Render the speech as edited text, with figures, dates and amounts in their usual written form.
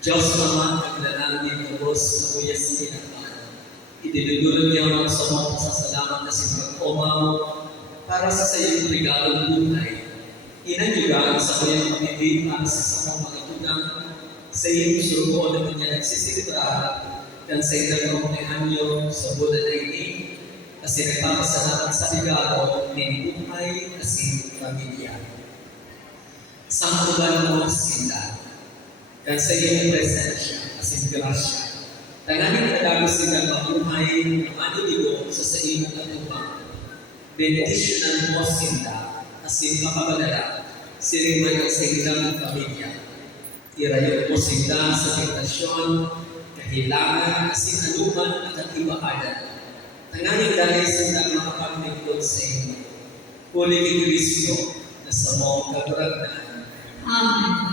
Diyos naman naglalangin lubos na uyas kinakain. Itinulungan niya ang sa mga pasasalamat na pagkomaw para sa sayong regalong buhay. Inanyugan sa kanyang pamilya para sa samang mga tunang sa iyong surugo na kanya nagsisilitra dan sa ilang mga anyo sa bulan na ini kasi nagpapasalamat sa regalo ng buhay kasi pamilya. Sangkulan mo sila dan sa iyong presensya kasi grasya. Tanganin na dami sila mabuhay ng aniligo sa iyong katubang. Benedisyonan mo sila kasi makabalala siriman sa ilang pamilya. Irayo mo sila sa tentasyon, kahilangan, anuman at ibaanan. Tanganin dahil sila makapaglingkod sa inyo. Huling ni Kristo na sa mong kaburagnan. Amen.